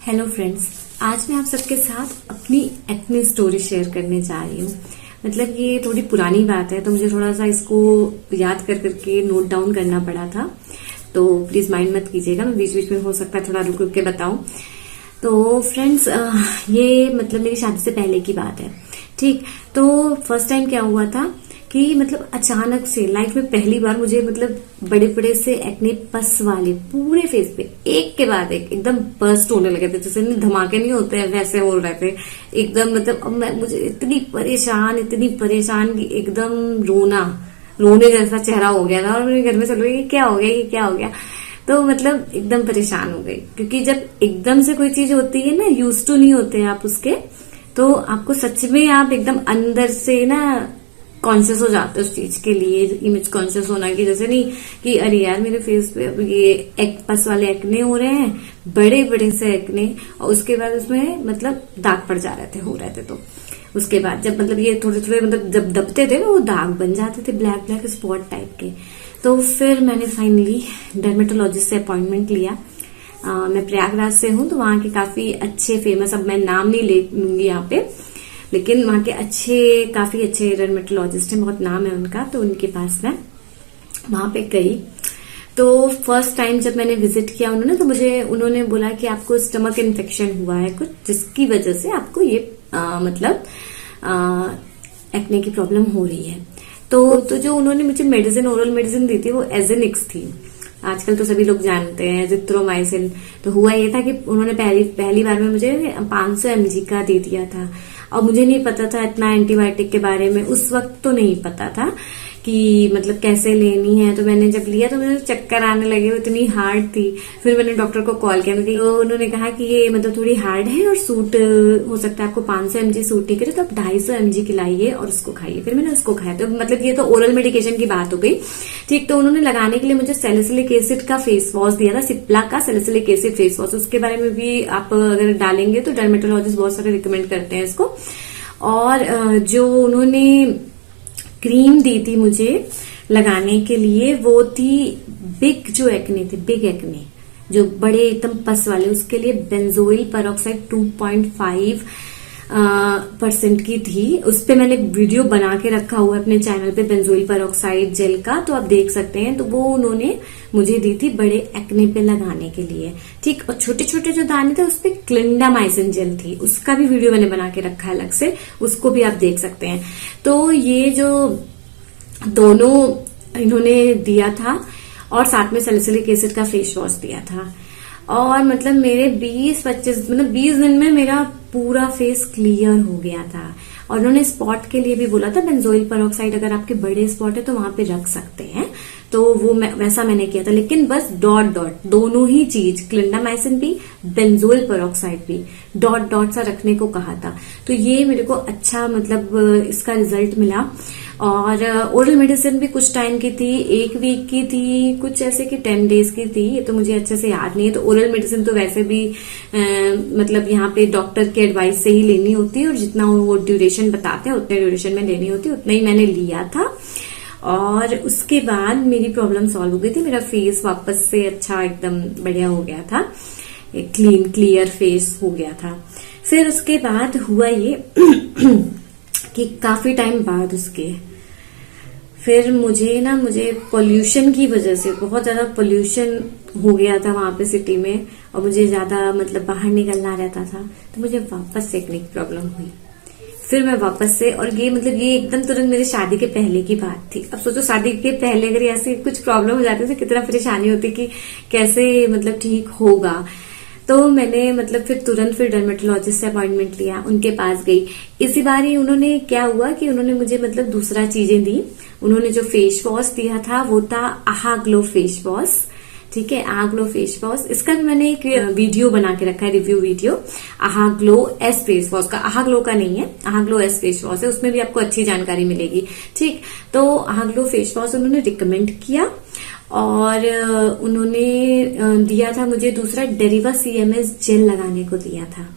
Hello friends, आज मैं आप सबके साथ अपनी एक्ने स्टोरी शेयर करने जा रही हूँ। मतलब ये थोड़ी पुरानी बात है तो मुझे थोड़ा सा इसको याद कर करके नोट डाउन करना पड़ा था, तो प्लीज माइंड मत कीजिएगा। मैं बीच बीच में हो सकता है थोड़ा रुक रुक के बताऊं। तो फ्रेंड्स, ये मतलब मेरी शादी से पहले की बात है। ठीक, तो फर्स्ट टाइम क्या हुआ था कि मतलब अचानक से लाइफ में पहली बार मुझे मतलब बड़े बड़े से एक्ने पस वाले पूरे फेस पे एक के बाद एक एकदम बर्स्ट होने लगे थे। जैसे धमाके नहीं होते हैं वैसे हो रहे थे एकदम। मतलब अब मुझे इतनी परेशान कि एकदम रोने जैसा चेहरा हो गया था। और मेरे घर में सब लोग ये क्या हो गया, ये क्या हो गया। तो मतलब एकदम परेशान हो गई, क्योंकि जब एकदम से कोई चीज होती है ना, यूज टू नहीं होते आप उसके, तो आपको सच में आप एकदम अंदर से ना कॉन्शियस हो जाते हो उस चीज के लिए। इमेज कॉन्शियस होना कि जैसे नहीं कि अरे यार मेरे फेस पे अब ये पस वाले एक्ने हो रहे हैं, बड़े बड़े से एक्ने, और उसके बाद उसमें मतलब दाग पड़ जा रहे थे, हो रहे थे। तो उसके बाद जब मतलब ये थोड़े थोड़े मतलब जब दबते थे वो दाग बन जाते थे, ब्लैक ब्लैक स्पॉट टाइप के। तो फिर मैंने फाइनली डर्मेटोलॉजिस्ट से अपॉइंटमेंट लिया। मैं प्रयागराज से हूँ, तो वहाँ के काफी अच्छे फेमस, अब मैं नाम नहीं ले लूंगी यहाँ पे, लेकिन वहाँ के काफी अच्छे डर्मेटोलॉजिस्ट हैं, बहुत नाम है उनका। तो उनके पास मैं वहां पे गई। तो फर्स्ट टाइम जब मैंने विजिट किया उन्होंने बोला कि आपको स्टमक इन्फेक्शन हुआ है कुछ, जिसकी वजह से आपको ये मतलब एक्ने की प्रॉब्लम हो रही है। तो जो उन्होंने मुझे मेडिसिन, ओरल मेडिसिन दी थी वो एजेनिक्स थी। आजकल तो सभी लोग जानते हैं जिथ्रोमाइसिन। तो हुआ ये था कि उन्होंने पहली बार में मुझे 500 mg का दे दिया था। और मुझे नहीं पता था इतना एंटीबायोटिक के बारे में, उस वक्त तो नहीं पता था कि मतलब कैसे लेनी है। तो मैंने जब लिया तो मुझे चक्कर आने लगे, वो इतनी हार्ड थी। फिर मैंने डॉक्टर को कॉल किया, तो उन्होंने कहा कि ये मतलब थोड़ी हार्ड है और सूट हो सकता है, आपको 500 mg सूट नहीं करे तो आप 250 mg की लाइए और उसको खाइए। फिर मैंने उसको खाया। तो मतलब ये तो ओरल मेडिकेशन की बात हो गई। ठीक, तो उन्होंने लगाने के लिए मुझे सैलिसिलिक एसिड का फेस वॉश दिया था, सिप्ला का सैलिसिलिक एसिड फेस वॉश। उसके बारे में भी आप अगर डालेंगे तो डर्मेटोलॉजिस्ट बहुत सारे रिकमेंड करते हैं इसको। और जो उन्होंने क्रीम दी थी मुझे लगाने के लिए, वो थी बिग एक्ने, जो बड़े एकदम पस वाले, उसके लिए बेंजोइल पेरोक्साइड 2.5% की थी। उस पे मैंने वीडियो बना के रखा हुआ है अपने चैनल पे, बेंजोइल पेरोक्साइड जेल का, तो आप देख सकते हैं। तो वो उन्होंने मुझे दी थी बड़े एक्ने पे लगाने के लिए। ठीक, और छोटे छोटे जो दाने थे उस पे क्लिंडामाइसिन जेल थी, उसका भी वीडियो मैंने बना के रखा है अलग से, उसको भी आप देख सकते हैं। तो ये जो दोनों इन्होंने दिया था, और साथ में सैलिसिलिक एसिड का फेस वॉश दिया था। और मतलब मेरे 20 दिन में मेरा पूरा फेस क्लियर हो गया था। और उन्होंने स्पॉट के लिए भी बोला था बेंजोइल पेरोक्साइड, अगर आपके बड़े स्पॉट है तो वहां पे रख सकते हैं। तो वो वैसा मैंने किया था, लेकिन बस डॉट दोनों ही चीज, क्लिंडामाइसिन भी बेंजोइल पेरोक्साइड भी डॉट सा रखने को कहा था। तो ये मेरे को अच्छा मतलब इसका रिजल्ट मिला। और ओरल मेडिसिन भी कुछ टाइम की थी, 1 वीक की थी, कुछ ऐसे कि 10 डेज की थी, ये तो मुझे अच्छे से याद नहीं है। तो ओरल मेडिसिन तो वैसे भी मतलब यहाँ पे डॉक्टर के एडवाइस से ही लेनी होती है, और जितना वो ड्यूरेशन बताते हैं उतने ड्यूरेशन में लेनी होती है, उतना ही मैंने लिया था। और उसके बाद मेरी प्रॉब्लम सॉल्व हो गई थी, मेरा फेस वापस से अच्छा एकदम बढ़िया हो गया था, एक क्लियर फेस हो गया था। फिर उसके बाद हुआ ये कि काफी टाइम बाद फिर मुझे पोल्यूशन की वजह से, बहुत ज्यादा पोल्यूशन हो गया था वहां पे सिटी में, और मुझे ज्यादा मतलब बाहर निकलना रहता था, तो मुझे वापस से एक्ने की प्रॉब्लम हुई। फिर मैं वापस से, और ये एकदम तुरंत मेरी शादी के पहले की बात थी। अब सोचो शादी के पहले अगर ऐसी कुछ प्रॉब्लम हो जाती तो कितना परेशानी होती कि कैसे मतलब ठीक होगा। तो मैंने मतलब फिर डर्मेटोलॉजिस्ट से अपॉइंटमेंट लिया, उनके पास गई। इसी बार ही उन्होंने क्या हुआ कि उन्होंने मुझे मतलब दूसरा चीजें दी। उन्होंने जो फेस वॉश दिया था वो था आहा ग्लो फेस वॉश। ठीक है, आहा ग्लो फेस वॉश, इसका भी मैंने एक वीडियो बना के रखा है, रिव्यू वीडियो, आहा ग्लो एस फेस वॉश का। आहा ग्लो का नहीं है, आहा ग्लो एस फेस वॉश है, उसमें भी आपको अच्छी जानकारी मिलेगी। ठीक, तो आहा ग्लो फेस वॉश उन्होंने रिकमेंड किया। और उन्होंने दिया था मुझे दूसरा डेरिवा CMS जेल लगाने को दिया था।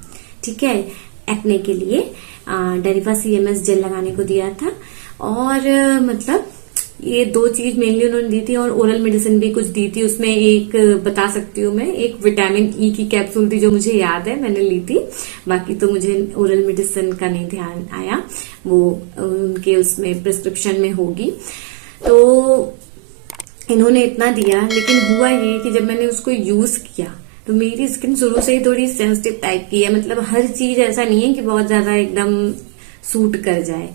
ठीक है, एक्ने के लिए डेरिवा CMS जेल लगाने को दिया था। और मतलब ये 2 चीज मेनली उन्होंने दी थी, और ओरल मेडिसिन भी कुछ दी थी। उसमें एक बता सकती हूँ मैं, एक विटामिन ई की कैप्सूल थी जो मुझे याद है मैंने ली थी। बाकी तो मुझे ओरल मेडिसिन का नहीं ध्यान आया, वो उनके उसमें प्रिस्क्रिप्शन में होगी। तो इन्होंने इतना दिया, लेकिन हुआ ये कि जब मैंने उसको यूज किया तो मेरी स्किन शुरू से ही थोड़ी सेंसिटिव टाइप की है। मतलब हर चीज ऐसा नहीं है कि बहुत ज्यादा एकदम सूट कर जाए।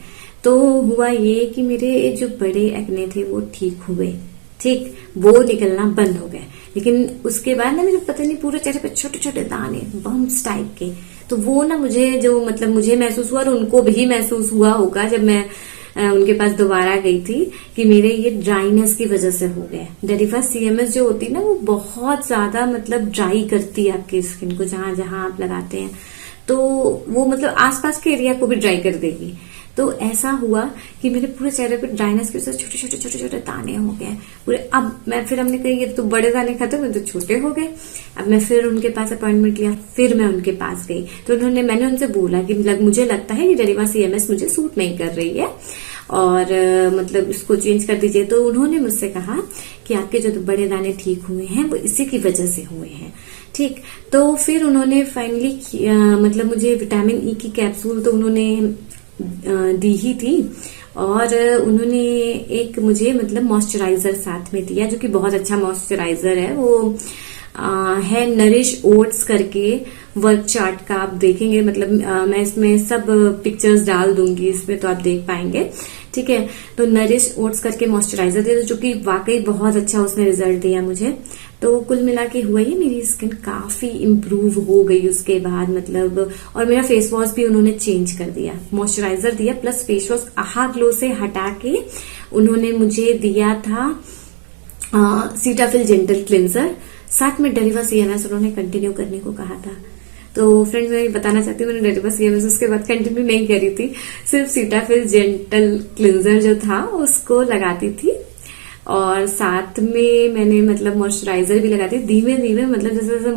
तो हुआ ये कि मेरे जो बड़े एक्ने थे वो ठीक हुए, ठीक, वो निकलना बंद हो गए। लेकिन उसके बाद ना मुझे पता नहीं पूरे चेहरे पे छोटे छोटे दाने, बम्प्स टाइप के, तो वो ना मुझे जो मतलब मुझे महसूस हुआ और उनको भी महसूस हुआ होगा जब मैं उनके पास दोबारा गई थी, कि मेरे ये ड्राइनेस की वजह से हो गया। डेरिवा CMS जो होती है ना वो बहुत ज्यादा मतलब ड्राई करती है आपकी स्किन को, जहां जहां आप लगाते हैं तो वो मतलब आसपास के एरिया को भी ड्राई कर देगी। तो ऐसा हुआ कि मेरे पूरे चेहरे पे ड्राइनेस की वजह से छोटे छोटे दाने हो गए पूरे। अब मैं फिर हमने कही ये तो बड़े दाने खत्म हुए तो छोटे हो गए। अब मैं फिर उनके पास अपॉइंटमेंट लिया, फिर मैं उनके पास गई तो मैंने उनसे बोला कि मुझे लगता है कि डेरिवा CMS मुझे सूट नहीं कर रही है और मतलब इसको चेंज कर दीजिए। तो उन्होंने मुझसे कहा कि आपके जो बड़े दाने ठीक हुए हैं वो इसी की वजह से हुए हैं, ठीक। तो फिर उन्होंने फाइनली मतलब मुझे विटामिन ई की कैप्सूल तो उन्होंने दी ही थी, और उन्होंने एक मुझे मतलब मॉइस्चराइजर साथ में दिया, जो कि बहुत अच्छा मॉइस्चराइजर है। वो है नरिश ओट्स करके, वर्क चार्ट का आप देखेंगे, मतलब मैं इसमें सब पिक्चर्स डाल दूंगी इसमें तो आप देख पाएंगे, ठीक है। तो नरिश ओट्स करके मॉइस्चराइजर दिया जो कि वाकई बहुत अच्छा उसने रिजल्ट दिया मुझे। तो कुल मिला के हुआ ये, मेरी स्किन काफी इम्प्रूव हो गई उसके बाद मतलब। और मेरा फेस वॉश भी उन्होंने चेंज कर दिया, मॉइस्चराइजर दिया प्लस फेस वॉश आहा ग्लो से हटा के उन्होंने मुझे दिया था सीटाफिल जेंटल क्लिंजर, साथ में डेरिवा CMS उन्होंने कंटिन्यू करने को कहा था। तो फ्रेंड्स मैं बताना चाहती हूँ, मैंने डेरिवा CMS उसके बाद कंटिन्यू नहीं करी थी, सिर्फ सीटाफिल जेंटल क्लिंजर जो था उसको लगाती थी, और साथ में मैंने मतलब मॉइस्चराइजर भी लगाती धीमे धीमे, मतलब जैसे जैसे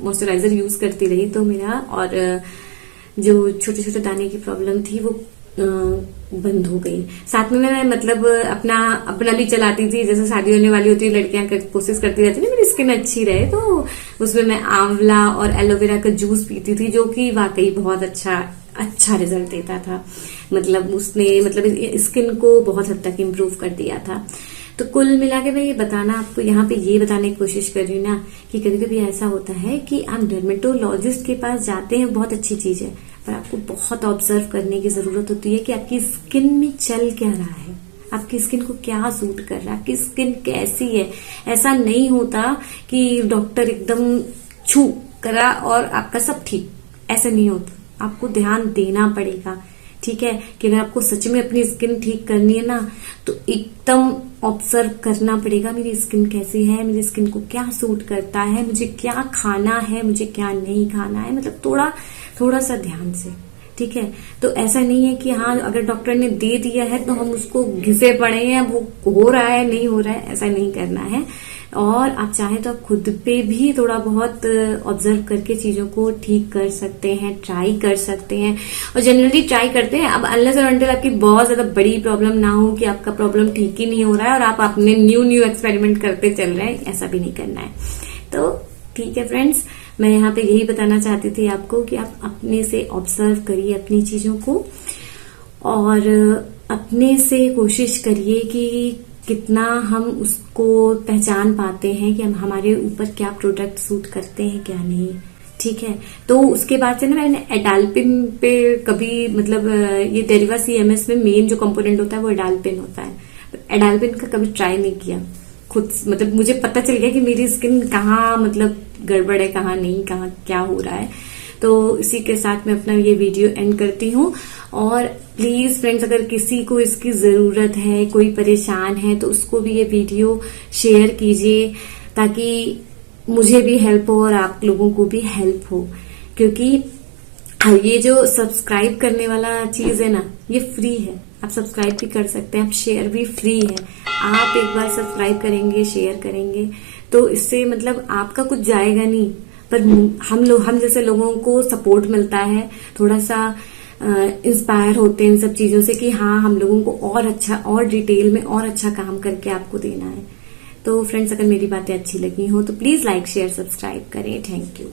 मॉइस्चराइजर यूज करती रही तो मेरा और जो छोटे छोटे दाने की प्रॉब्लम थी वो बंद हो गई। साथ में मैं मतलब अपना भी चलाती थी, जैसे शादी होने वाली होती है लड़कियां कोशिश करती रहती है ना मेरी स्किन अच्छी रहे, तो उसमें मैं आंवला और एलोवेरा का जूस पीती थी, जो कि वाकई बहुत अच्छा रिजल्ट देता था। मतलब उसने मतलब स्किन को बहुत हद तक इम्प्रूव कर दिया था। तो कुल मिला के मैं ये बताना आपको यहाँ पे ये बताने की कोशिश कर रही हूँ ना कि कभी कभी ऐसा होता है कि आप डर्मेटोलॉजिस्ट के पास जाते हैं, बहुत अच्छी चीज है, पर आपको बहुत ऑब्जर्व करने की जरूरत होती है कि आपकी स्किन में चल क्या रहा है, आपकी स्किन को क्या सूट कर रहा है, आपकी स्किन कैसी है। ऐसा नहीं होता कि डॉक्टर एकदम छू करा और आपका सब ठीक, ऐसा नहीं होता। आपको ध्यान देना पड़ेगा, ठीक है, कि अगर आपको सच में अपनी स्किन ठीक करनी है ना तो एकदम ऑब्जर्व करना पड़ेगा मेरी स्किन कैसी है, मेरी स्किन को क्या सूट करता है, मुझे क्या खाना है, मुझे क्या नहीं खाना है, मतलब थोड़ा सा ध्यान से, ठीक है। तो ऐसा नहीं है कि हाँ अगर डॉक्टर ने दे दिया है तो हम उसको घिसे पड़े हैं, वो हो रहा है नहीं हो रहा है, ऐसा नहीं करना है। और आप चाहे तो आप खुद पे भी थोड़ा बहुत ऑब्जर्व करके चीजों को ठीक कर सकते हैं, ट्राई कर सकते हैं, और जनरली ट्राई करते हैं। अब अनलेस और अनटिल आपकी बहुत ज्यादा बड़ी प्रॉब्लम ना हो कि आपका प्रॉब्लम ठीक ही नहीं हो रहा है और आप अपने न्यू एक्सपेरिमेंट करते चल रहे हैं, ऐसा भी नहीं करना है। तो ठीक है फ्रेंड्स, मैं यहाँ पे यही बताना चाहती थी आपको कि आप अपने से ऑब्जर्व करिए अपनी चीजों को, और अपने से कोशिश करिए कि कितना हम उसको पहचान पाते हैं कि हम हमारे ऊपर क्या प्रोडक्ट सूट करते हैं क्या नहीं, ठीक है। तो उसके बाद से ना मैंने एडाल्पिन पे कभी मतलब ये डेरिवा CMS में मेन जो कंपोनेंट होता है वो एडाल्पिन होता है, एडाल्पिन का कभी ट्राई नहीं किया खुद। मतलब मुझे पता चल गया कि मेरी स्किन कहाँ मतलब गड़बड़ है, कहाँ नहीं, कहाँ क्या हो रहा है। तो इसी के साथ मैं अपना ये वीडियो एंड करती हूँ। और प्लीज फ्रेंड्स, अगर किसी को इसकी जरूरत है, कोई परेशान है, तो उसको भी ये वीडियो शेयर कीजिए ताकि मुझे भी हेल्प हो और आप लोगों को भी हेल्प हो। क्योंकि ये जो सब्सक्राइब करने वाला चीज है ना, ये फ्री है, आप सब्सक्राइब भी कर सकते हैं, आप शेयर भी फ्री है। आप एक बार सब्सक्राइब करेंगे, शेयर करेंगे तो इससे मतलब आपका कुछ जाएगा नहीं, पर हम जैसे लोगों को सपोर्ट मिलता है, थोड़ा सा इंस्पायर होते हैं इन सब चीजों से कि हाँ हम लोगों को और अच्छा और डिटेल में और अच्छा काम करके आपको देना है। तो फ्रेंड्स, अगर मेरी बातें अच्छी लगी हो तो प्लीज लाइक शेयर सब्सक्राइब करें। Thank you.